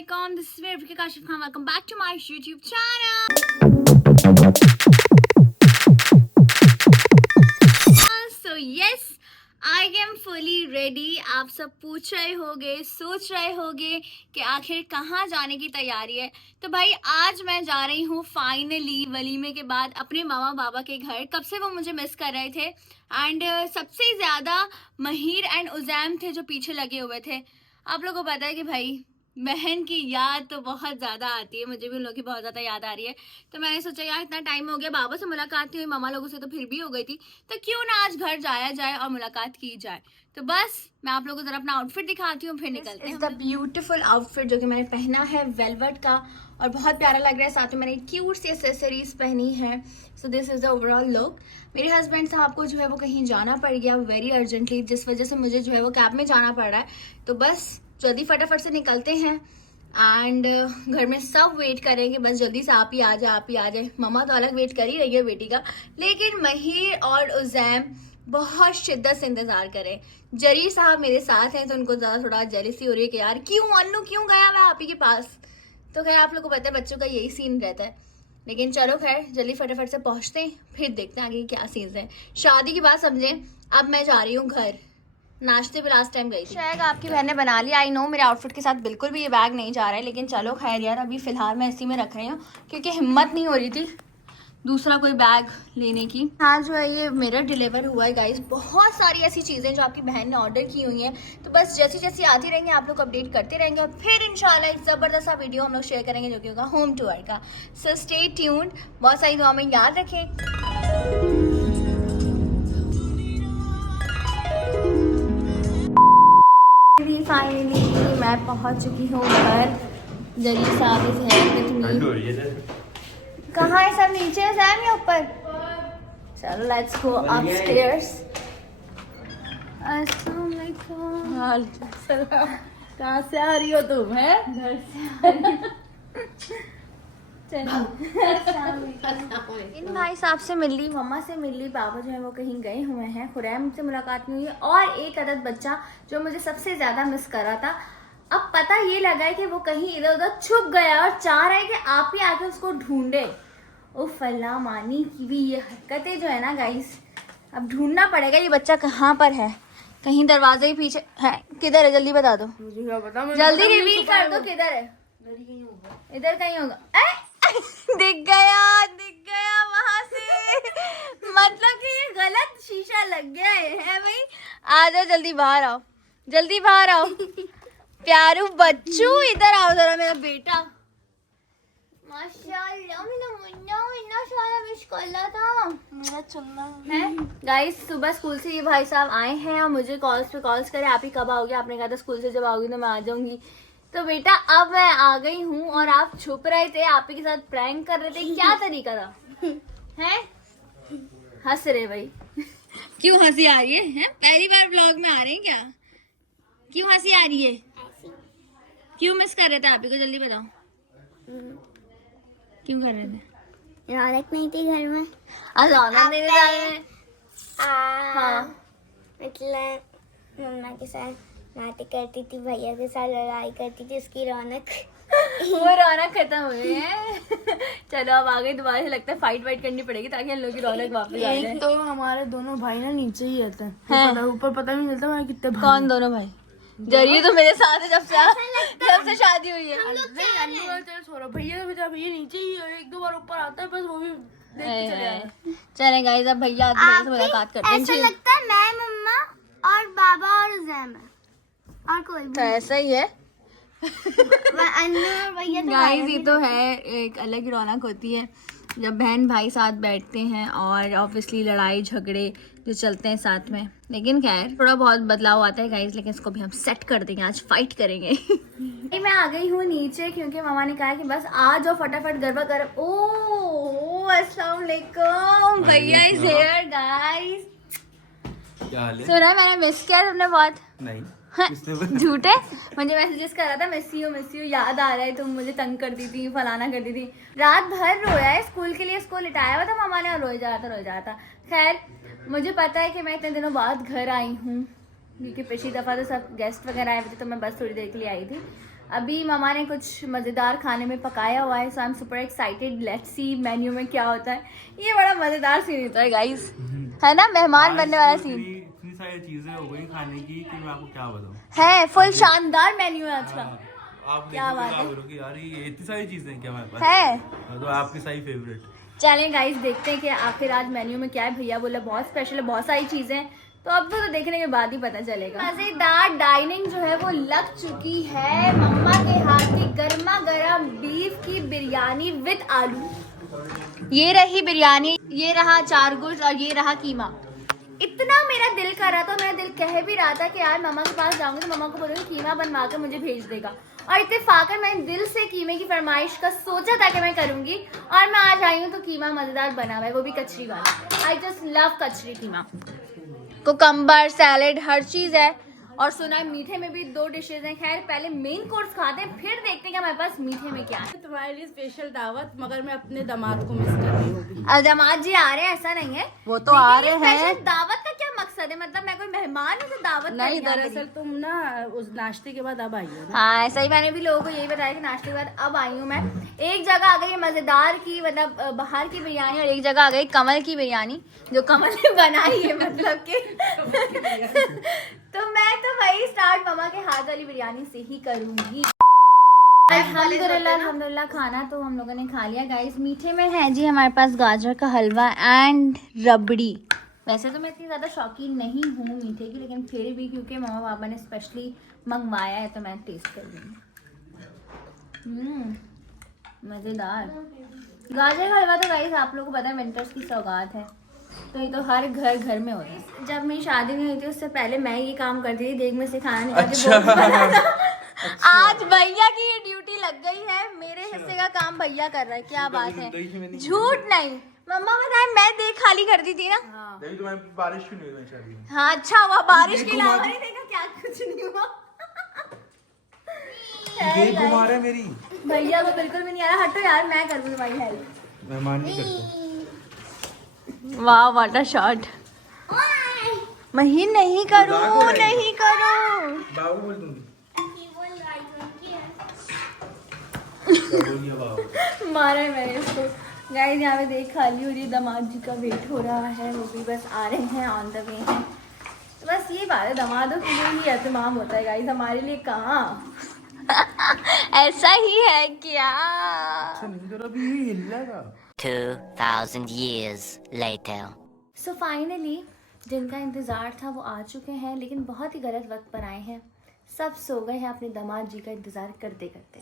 Assalamualaikum. This is Veerika Kashif Khan. Welcome back to my YouTube channel. So yes, I am fully ready. आप सब पूछ रहे होगे, सोच रहे होगे कि आखिर कहाँ जाने की तैयारी है। तो भाई आज मैं जा रही हूँ फाइनली वलीमे के बाद अपने मामा बाबा के घर। कब से वो मुझे मिस कर रहे थे एंड सबसे ज़्यादा महिर एंड उज़ैम थे जो पीछे लगे हुए थे। आप लोगों को पता है कि भाई बहन की याद तो बहुत ज़्यादा आती है, मुझे भी उन लोगों की बहुत ज़्यादा याद आ रही है। तो मैंने सोचा यार इतना टाइम हो गया, बाबा से मुलाकात नहीं हुई, मामा लोगों से तो फिर भी हो गई थी, तो क्यों ना आज घर जाया जाए और मुलाकात की जाए। तो बस मैं आप लोगों को जरा अपना आउटफिट दिखाती हूँ, फिर निकलते हैं। द ब्यूटीफुल आउटफिट जो कि मैंने पहना है वेलवेट का और बहुत प्यारा लग रहा है। साथ में मैंने क्यूट सी एक्सेसरीज पहनी है। So this is the overall look. मेरे हस्बैंड साहब को जो है वो कहीं जाना पड़ गया वेरी अर्जेंटली, जिस वजह से मुझे जो है वो कैब में जाना पड़ रहा है। तो बस जल्दी फटाफट से निकलते हैं एंड घर में सब वेट करेंगे, बस जल्दी से आप ही आ जाए, आप ही आ जाए। मम्मा तो अलग वेट कर ही रही है बेटी का, लेकिन महिर और उज़ैम बहुत शिद्दत से इंतजार करें। जरीर साहब मेरे साथ हैं तो उनको ज़्यादा थोड़ा जेलसी हो रही है कि यार क्यों अन्नू क्यों गया मैं आप ही के पास। तो खैर आप लोग को पता है बच्चों का यही सीन रहता है, लेकिन चलो खैर जल्दी फटाफट से पहुंचते हैं, फिर देखते हैं आगे क्या सीन्स है। शादी की बात समझें, अब मैं जा रही हूँ घर। नाश्ते पे लास्ट टाइम गई थी। शायद आपकी बहन ने बना लिया, आई नो मेरे आउटफिट के साथ बिल्कुल भी ये बैग नहीं जा रहा है, लेकिन चलो खैर यार अभी फ़िलहाल मैं इसी में रख रही हूँ क्योंकि हिम्मत नहीं हो रही थी दूसरा कोई बैग लेने की। हाँ जो है ये मेरा डिलीवर हुआ है गाइस। बहुत सारी ऐसी चीज़ें जो आपकी बहन ने ऑर्डर की हुई हैं, तो बस जैसी जैसी आती रहेंगे आप लोग अपडेट करते रहेंगे और फिर इंशाल्लाह एक ज़बरदस्त सा वीडियो हम लोग शेयर करेंगे जो कि होगा होम टूर का। सो स्टे ट्यून्ड, बहुत सारी दुआ में याद रखें। फाइनली मैं पहुंच चुकी हूँ घर। जरी साहब इज हेयर विद मी। कहाँ है सब, नीचे है सैम या ऊपर? चलो लेट्स गो अपस्टेयर्स। अस्सलाम वालेकुम। कहाँ से आ रही हो तुम? है घर से। इन भाई साहब से मिल ली, मम्मा से मिल ली, बाबा जो है वो कहीं गए हुए हैं, खुरैम से मुलाकात नहीं हुई है और एक अदद बच्चा जो मुझे सबसे ज्यादा मिस कर रहा था, अब पता ये लगा है कि वो कहीं इधर उधर छुप गया और चाह रहा है कि आप ही आके उसको ढूंढे। उफ अल्लाह मानी की भी ये हरकतें जो है ना गाइस, अब ढूंढना पड़ेगा ये बच्चा कहाँ पर है। कहीं दरवाजे ही पीछे है, किधर है जल्दी बता दो, मुझे क्या पता। जल्दी रिवील कर दो किधर है। इधर कहीं होगा। दिख गया वहां से। मतलब कि ये गलत शीशा लग गया है भाई। आ जाओ जल्दी बाहर आओ, जल्दी बाहर आओ। प्यारू बच्चू इधर आओ जरा, मेरा बेटा। माशाल्लाह मेरा मुन्ना इतना सारा मिस कर रहा था। मेरा चुन्ना है गाइस। सुबह स्कूल से ये भाई साहब आए हैं और मुझे कॉल्स पे कॉल्स करे, आप ही कब आओगे? आपने कहा था स्कूल से जब आओगी तो मैं आ जाऊंगी। तो बेटा अब मैं आ गई हूँ और आप छुप रहे थे, आप ही के साथ प्रैंक कर रहे थे, क्या तरीका था? हैं? हंस रहे भाई। क्यों हंसी आ रही है? पहली बार व्लॉग में आ रहे हैं क्या? क्यों हंसी आ रही है? क्यों मिस कर रहे थे आप ही को, जल्दी बताओ। क्यों कर रहे थे? रौनक नहीं थी घर में। रौनक नहीं थी। हाँ मतलब मम्मा के साथ बातें करती थी, भैया के साथ लड़ाई करती थी, उसकी रौनक वो रौनक खत्म हुई है। चलो अब आ गई दोबारा से, लगता है फाइट वाइट करनी पड़ेगी ताकि हम लोग की रौनक वापस आ जाए। एक तो हमारे दोनों भाई ना नीचे ही रहते हैं, ऊपर पता नहीं चलता हमारे कितने भाई। कौन दोनों भाई? जरिए तो मेरे साथ है जब से शादी हुई है। भैया नीचे ही है, एक दो बार ऊपर आता है बस, वो भी देख के चले जाता है। चले गाइस अब भैया आते से मुलाकात करते हैं। ऐसा लगता है मैं, मम्मा और बाबा और उज़ैम है और कोई भी तो ऐसा ही है अन्नू और भैया। तो गाइस ये तो है, एक अलग ही रौनक होती है जब बहन भाई साथ बैठते हैं और ऑब्वियसली लड़ाई झगड़े जो चलते हैं साथ में। लेकिन खैर थोड़ा बहुत बदलाव आता है गाइस, लेकिन इसको भी हम सेट कर देंगे, आज फाइट करेंगे। मैं आ गई हूँ नीचे क्योंकि मामा ने कहा कि बस आ जाओ फटाफट गरबा कर। ओह अस्सलाम वालेकुम, भैया इज हियर गाइस। क्या हाल है? सुना मैंने मिस किया तुमने बहुत? नहीं झूठे, मुझे मैसेजेस कर रहा था मिस यू याद आ रहा है, तुम मुझे तंग करती थी, फलाना करती थी। रात भर रोया है, स्कूल के लिए इसको लिटाया हुआ था मामा ने और रोया जा रहा था। खैर मुझे पता है कि मैं इतने दिनों बाद घर आई हूँ क्योंकि पिछली दफ़ा तो सब गेस्ट वगैरह आए थे तो मैं बस थोड़ी देर के लिए आई थी। अभी मामा ने कुछ मज़ेदार खाने में पकाया हुआ है, so I am super excited. Let's see menu में क्या होता है। ये बड़ा मज़ेदार सीन होता है गाइस, है ना, मेहमान बनने वाला सीन। इतनी सारी चीजें हो गई खाने की कि मैं आपको क्या बताऊं। है फुल शानदार मेन्यू है आज का। आप क्या बात है? करोगे यार, ये इतनी सारी चीजें हैं क्या हमारे पास? है तो आपकी सारी फेवरेट। चलें गाइस देखते हैं कि आखिर आज मेन्यू में क्या है। भैया बोला बहुत स्पेशल है, बहुत सारी चीजें हैं, तो अब तो देखने के बाद ही पता चलेगा। मजेदार डाइनिंग जो है वो लग चुकी है। मम्मा के हाथ की गर्मा गर्म बीफ की बिरयानी विद आलू। ये रही बिरयानी, ये रहा चार गोश्त और ये रहा कीमा। इतना मेरा दिल कर रहा था, मेरा दिल कह भी रहा था कि यार मम्मा के पास जाऊंगी तो मम्मा को बोलूंगी कीमा बनवा कर मुझे भेज देगा। और इत्तेफाकन मैंने दिल से कीमे की फरमाइश का सोचा था कि मैं करूंगी, और मैं आज आई हूँ तो कीमा मजेदार बना हुआ है, वो भी कचरी वाला। आई जस्ट लव कचरी कीमा। कुकम्बर सैलेड हर चीज है, और सुना है मीठे में भी 2 डिशेज हैं। खैर पहले मेन कोर्स खाते हैं, फिर देखते हैं कि हमारे पास मीठे में क्या है। तुम्हारे लिए स्पेशल दावत, मगर मैं अपने दामाद को मिस कर रही हूँ। दामाद जी आ रहे हैं ऐसा नहीं है, वो तो आ लेकिन रहे ये हैं। स्पेशल दावत का क्या मकसद है? मतलब मैं कोई मेहमान हूँ तो दावत नहीं, करनी आ दरअसल रही? तुम ना उस नाश्ते के बाद अब आई हो ना। हाँ ऐसा ही, मैंने भी लोगों को यही बताया कि नाश्ते के बाद अब आई हूँ मैं। एक जगह आ गई मजेदार की, मतलब बाहर की बिरयानी, और एक जगह आ गई कमल की बिरयानी, जो कमल ने बनाई है मतलब कि तो मैं तो वही स्टार्ट मम्मा के हाथ वाली बिरयानी से ही करूंगी। अल्हम्दुलिल्लाह खाना तो हम लोगों ने खा लिया गाइस। मीठे में है जी हमारे पास गाजर का हलवा एंड रबड़ी। वैसे तो मैं इतनी ज़्यादा शौकीन नहीं हूँ मीठे की, लेकिन फिर भी क्योंकि मम्मा पापा ने स्पेशली मंगवाया है तो मैं टेस्ट कर लूँगी। मज़ेदार गाजर का हलवा तो गाइस आप लोगों को पता है विंटर्स की सौगात है, तो ये तो हर घर घर में होता है। जब मेरी शादी नहीं हुई थी उससे पहले मैं ये काम करती थी, देख में से खाना निकाल के बोल बनाना। आज भैया की ये ड्यूटी लग गई है, मेरे हिस्से का काम भैया कर रहा है। क्या बात है, झूठ नहीं। मम्मा बताए मैं देख खाली कर दी थी ना। बारिश क्यों नहीं हुई शादी में? हाँ अच्छा हुआ, बारिश की लावा नहीं देखा, क्या कुछ नहीं हुआ। ये घुमा रहा है मेरी। भैया को बिल्कुल भी नहीं आ रहा, हटो यार मैं कर दूँ तुम्हारी हेल्प। मेहमान नहीं करते। वाह व्हाट अ शॉट। महीन नहीं करो, नहीं करो। बाबू बोल दूंगी। मारा है मैंने इसको। गाइस यहाँ पे देख खाली हो रही है, दामाद जी का वेट हो रहा है, वो भी बस आ रहे हैं, ऑन द वे हैं। तो बस ये बात है, दामादों के लिए ही एहतमाम होता है गाइस, हमारे लिए कहाँ। ऐसा ही है क्या? अच्छा नहीं करो, अभी ये हिल जाएगा। 2000 years later. सो फाइनली जिनका इंतज़ार था वो आ चुके हैं, लेकिन बहुत ही गलत वक्त पर आए हैं। सब सो गए हैं अपने दामाद जी का इंतज़ार करते करते।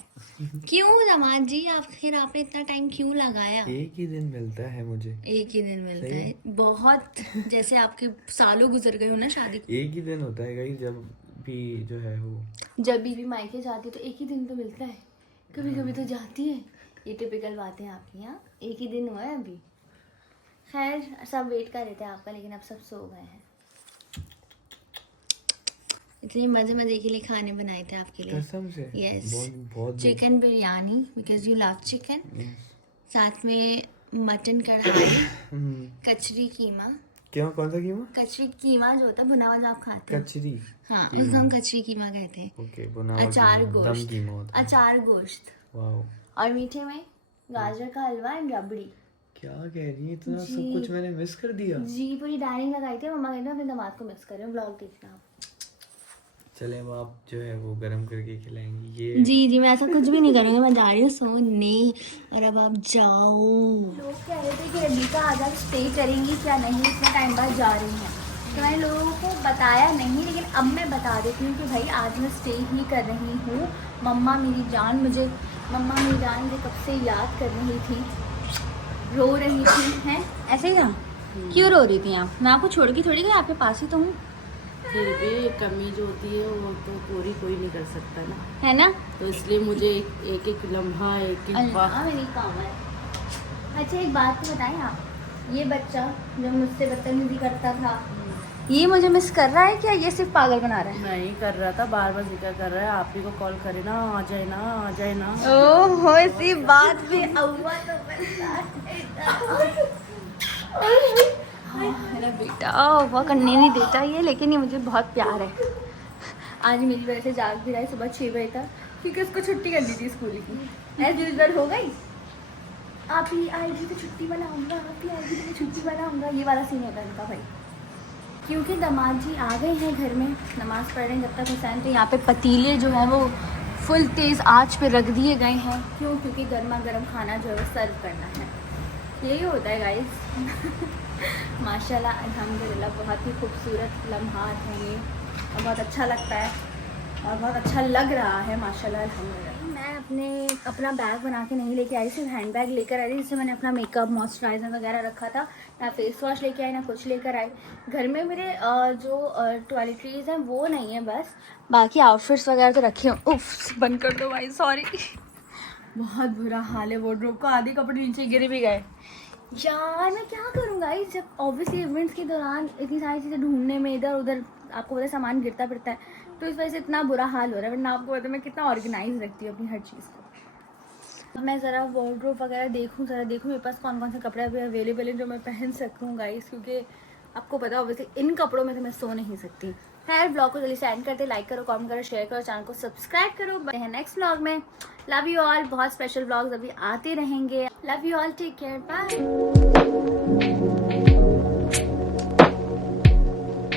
क्यों दामाद जी, आखिर आपने इतना टाइम क्यों लगाया? एक ही दिन मिलता है मुझे। एक ही दिन मिलता है, बहुत जैसे आपके सालों गुजर गए हो ना शादी को। एक ही दिन होता है गाइस, जब भी जो है वो, जब भी मायके जाती तो एक ही दिन तो मिलता है, कभी कभी तो जाती है। ये टिपिकल बातें आपकी। यहाँ एक ही दिन हुआ है अभी। खैर सब वेट कर रहे थे आपका, लेकिन अब सब सो गए हैं। इतने मजे मजे के लिए खाने बनाए थे आपके लिए। कसम से। यस, बहुत chicken biryani because you love chicken, साथ में मटन कढ़ाई, कचरी कीमा। क्या, कौन सा कीमा? कचरी कीमा जो होता है भुना हुआ जो आप खाते हैं। कचरी। हाँ इसको हम कचरी कीमा कहते हैं। ओके, बुना अचार दम गोश्त, कीमा होता है। अचार गोश्त, वाओ। और मीठे में गाजर का हलवा एंड रबड़ी। क्या कह रही है, इतना जी। सब कुछ मैंने मिस कर दिया। जी पूरी डाइनिंग लगाई थी। मम्मा कहते हैं अपने दामाद को मिस कर रहे हो, व्लॉग देखना आप। चले अब आप जो है वो गरम करके खिलाएंगी ये। जी जी मैं ऐसा कुछ भी नहीं करूँगी, मैं जा रही हूँ सोने, और अब आप जाओ। लोग कह रहे थे कि रबीका आज आप स्टे करेंगी क्या नहीं, इतना टाइम बाद जा रही हैं, तो मैंने लोगों को बताया नहीं, लेकिन अब मैं बता देती हूँ कि भाई आज मैं स्टे ही कर रही हूँ। मम्मा मेरी जान मुझे कब से याद कर रही थी, रो रही थी। हैं ऐसे ही था? क्यों रो रही थी आप? मैं आपको छोड़ के थोड़ी गई, आपके पास ही तो हूँ। फिर भी कमी जो होती है वो तो पूरी कोई नहीं कर सकता ना, है ना? तो इसलिए मुझे एक एक लम्हा, एक एक अल्लाह मेरी कामल। अच्छा एक बात तो बताएं आप, ये बच्चा जब मुझसे बदतमीजी करता था, ये मुझे मिस कर रहा है क्या, ये सिर्फ पागल बना रहा है? नहीं कर रहा था, बार बार जिक्र कर रहा है, आप ही को कॉल करे ना, आ जाए ना, आ जाए ना। ओहो इसी बात पे अव्वा तो बनता है। मेरा बेटा अव्वा करने नहीं देता ये, लेकिन ये मुझे बहुत प्यार है। आज मेरी वजह से जाग भी रहा है, सुबह 6 बजे तक क्योंकि उसको छुट्टी कर दी थी स्कूल की। एज यूजुअल हो गई, आप ही आएगी तो छुट्टी बनाऊंगा, आप ही आएगी तो छुट्टी बनाऊंगा, ये वाला सीन होता है इनका भाई। क्योंकि दामाद जी आ गए हैं घर में, नमाज़ पढ़ रहे हैं जब तक हुसैन, तो यहाँ पे पतीले जो है वो फुल तेज़ आंच पे रख दिए गए हैं। क्यों? क्योंकि गर्मा गर्म खाना जो है वो सर्व करना है। यही होता है गाइस। माशाल्लाह अल्हम्दुलिल्लाह बहुत ही खूबसूरत लम्हात हैं ये, और बहुत अच्छा लगता है और बहुत अच्छा लग रहा है माशाल्लाह अल्हम्दुलिल्लाह। मैं अपना बैग बना के नहीं लेके आई, सिर्फ हैंड बैग लेकर आई थी, जिससे मैंने अपना मेकअप मॉइस्चराइज़र वगैरह रखा था। ना फेस वॉश लेके आई, ना कुछ लेकर आई। घर में मेरे जो टॉयलेटरीज़ हैं वो नहीं है, बस बाकी आउटफिट्स वगैरह तो रखे हैं। उफ, बंद कर दो भाई, सॉरी। बहुत बुरा हाल है वार्डरोब का, आधे कपड़े नीचे गिर भी गए यार। मैं क्या करूँ गाइस, जब ऑब्वियसली इवेंट्स के दौरान इतनी सारी चीज़ें ढूंढने में इधर उधर आपको पता सामान गिरता फिरता है, तो इस वजह से इतना बुरा हाल हो रहा है। वरना आपको पता है मैं कितना ऑर्गेनाइज रखती हूँ अपनी हर चीज़ को। अब मैं ज़रा वार्डरोब वगैरह देखूँ मेरे पास कौन कौन से कपड़े अभी अवेलेबल हैं जो मैं पहन सकूँ गाइस, क्योंकि आपको पता है ऑब्वियसली इन कपड़ों में तो मैं सो नहीं सकती। खैर ब्लॉग को जल्दी से एंड करते, लाइक करो, कमेंट करो, शेयर करो, चैनल को सब्सक्राइब करो। मिलते हैं नेक्स्ट व्लॉग में। Love you all. बहुत स्पेशल व्लॉग्स अभी आते रहेंगे। Love you all, take care, bye.